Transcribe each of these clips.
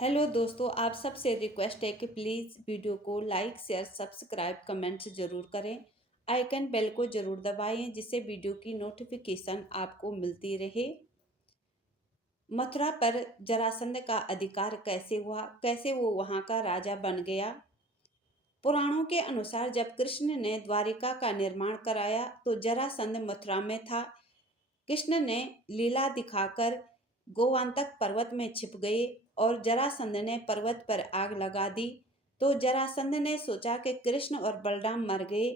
Hello दोस्तों, आप सबसे रिक्वेस्ट है कि प्लीज़ वीडियो को लाइक शेयर सब्सक्राइब कमेंट्स ज़रूर करें। आइकन बेल को ज़रूर दबाएं जिससे वीडियो की नोटिफिकेशन आपको मिलती रहे। मथुरा पर जरासंध का अधिकार कैसे हुआ, कैसे वो वहाँ का राजा बन गया। पुराणों के अनुसार जब कृष्ण ने द्वारिका का निर्माण कराया तो जरासंध मथुरा में था। कृष्ण ने लीला दिखाकर गोवांतक पर्वत में छिप गए और जरासंध ने पर्वत पर आग लगा दी। तो जरासंध ने सोचा कि कृष्ण और बलराम मर गए,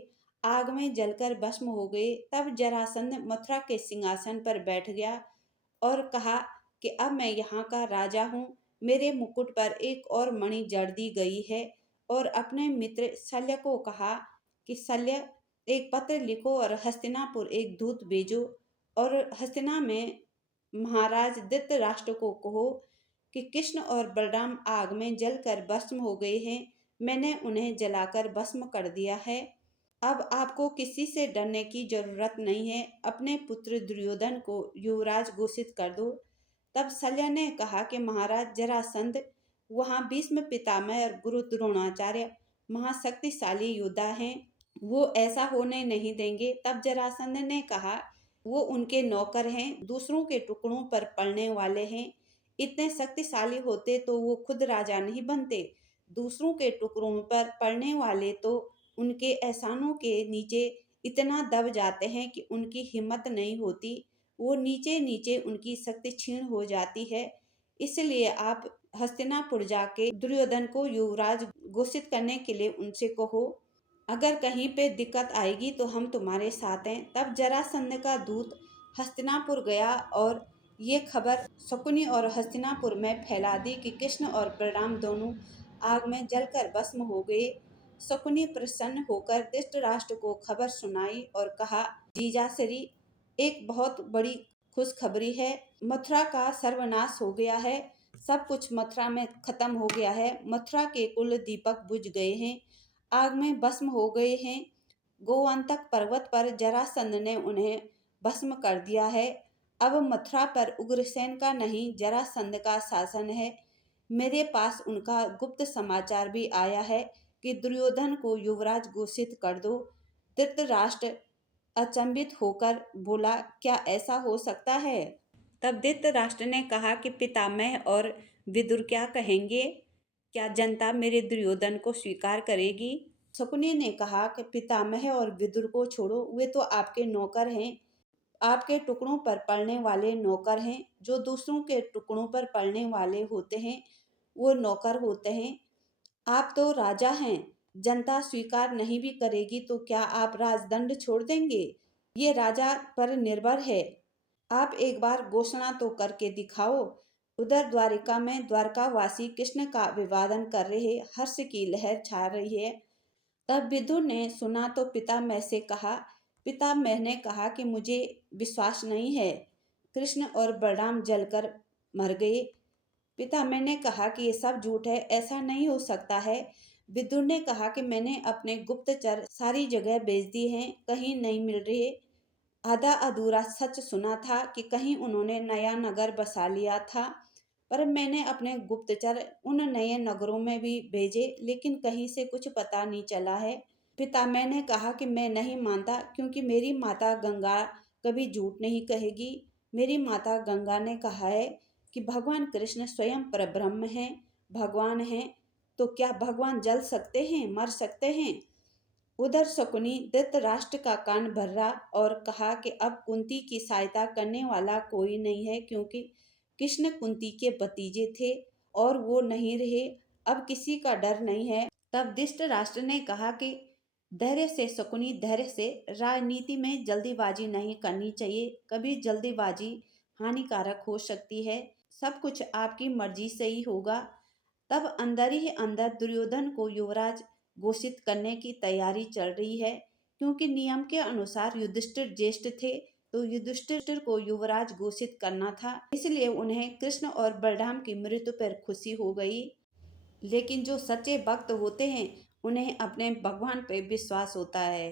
आग में जलकर भस्म हो गए। तब जरासंध मथुरा के सिंहासन पर बैठ गया और कहा कि अब मैं यहाँ का राजा हूँ। मेरे मुकुट पर एक और मणि जड़ दी गई है। और अपने मित्र शल्य को कहा कि शल्य, एक पत्र लिखो और हस्तिनापुर एक दूत भेजो और हस्तिना में महाराज धृतराष्ट्र को कहो कि कृष्ण और बलराम आग में जलकर भस्म हो गए हैं। मैंने उन्हें जलाकर भस्म कर दिया है। अब आपको किसी से डरने की जरूरत नहीं है। अपने पुत्र दुर्योधन को युवराज घोषित कर दो। तब शल्य ने कहा कि महाराज जरासंध वहाँ भीष्म पितामह और गुरु द्रोणाचार्य महाशक्तिशाली योद्धा हैं, वो ऐसा होने नहीं देंगे। तब जरासंध ने कहा, वो उनके नौकर हैं, दूसरों के टुकड़ों पर पड़ने वाले हैं। इतने शक्तिशाली होते तो वो खुद राजा नहीं बनते। दूसरों के टुकड़ों पर पड़ने वाले तो उनके एहसानों के नीचे इतना दब जाते हैं कि उनकी हिम्मत नहीं होती। वो नीचे नीचे उनकी शक्ति क्षीण हो जाती है। इसलिए आप हस्तिनापुर जाके दुर्योधन को युवराज घोषित करने के लिए उनसे कहो। अगर कहीं पे दिक्कत आएगी तो हम तुम्हारे साथ हैं। तब जरासंध का दूत हस्तिनापुर गया और ये खबर शकुनी और हस्तिनापुर में फैला दी कि कृष्ण और बलराम दोनों आग में जलकर भस्म हो गए। शकुनी प्रसन्न होकर धृतराष्ट्र को खबर सुनाई और कहा, जीजाश्री, एक बहुत बड़ी खुशखबरी है। मथुरा का सर्वनाश हो गया है। सब कुछ मथुरा में खत्म हो गया है। मथुरा के कुल दीपक बुझ गए हैं, आग में भस्म हो गए हैं। गोवंतक पर्वत पर जरासंध ने उन्हें भस्म कर दिया है। अब मथुरा पर उग्रसेन का नहीं, जरासंध का शासन है। मेरे पास उनका गुप्त समाचार भी आया है कि दुर्योधन को युवराज घोषित कर दो। धृतराष्ट्र अचंभित होकर बोला, क्या ऐसा हो सकता है? तब धृतराष्ट्र ने कहा कि पितामह और विदुर क्या कहेंगे? क्या जनता मेरे दुर्योधन को स्वीकार करेगी? शकुनी ने कहा कि पितामह और विदुर को छोड़ो, वे तो आपके नौकर हैं, आपके टुकड़ों पर पड़ने वाले नौकर हैं। जो दूसरों के टुकड़ों पर पड़ने वाले होते हैं वो नौकर होते हैं। आप तो राजा हैं, जनता स्वीकार नहीं भी करेगी तो क्या आप राजदंड छोड़ देंगे? ये राजा पर निर्भर है। आप एक बार घोषणा तो करके दिखाओ। उधर द्वारिका में द्वारकावासी कृष्ण का अभिवादन कर रहे, हर्ष की लहर छा रही है। तब विदुर ने सुना तो पितामह से कहा, पितामह ने कहा कि मुझे विश्वास नहीं है, कृष्ण और बलराम जलकर मर गए। पितामह ने कहा कि ये सब झूठ है, ऐसा नहीं हो सकता है। विदुर ने कहा कि मैंने अपने गुप्तचर सारी जगह भेज दिए हैं, कहीं नहीं मिल रहे। आधा अधूरा सच सुना था कि कहीं उन्होंने नया नगर बसा लिया था, पर मैंने अपने गुप्तचर उन नए नगरों में भी भेजे, लेकिन कहीं से कुछ पता नहीं चला है। पितामह ने कहा कि मैं नहीं मानता, क्योंकि मेरी माता गंगा कभी झूठ नहीं कहेगी। मेरी माता गंगा ने कहा है कि भगवान कृष्ण स्वयं परब्रह्म हैं, भगवान हैं, तो क्या भगवान जल सकते हैं, मर सकते हैं? उधर शकुनी धृतराष्ट्र का कान भर्रा और कहा कि अब कुंती की सहायता करने वाला कोई नहीं है, क्योंकि कृष्ण कुंती के भतीजे थे और वो नहीं रहे। अब किसी का डर नहीं है। तब धृतराष्ट्र ने कहा कि धैर्य से शकुनी, धैर्य से। राजनीति में जल्दीबाजी नहीं करनी चाहिए, कभी जल्दीबाजी हानिकारक हो सकती है। सब कुछ आपकी मर्जी से ही होगा। तब अंदर ही अंदर दुर्योधन को युवराज घोषित करने की तैयारी चल रही है, क्योंकि नियम के अनुसार युधिष्ठिर ज्येष्ठ थे, तो युधिष्ठिर को युवराज घोषित करना था। इसलिए उन्हें कृष्ण और बलराम की मृत्यु पर खुशी हो गई। लेकिन जो सच्चे भक्त होते हैं उन्हें अपने भगवान पे विश्वास होता है।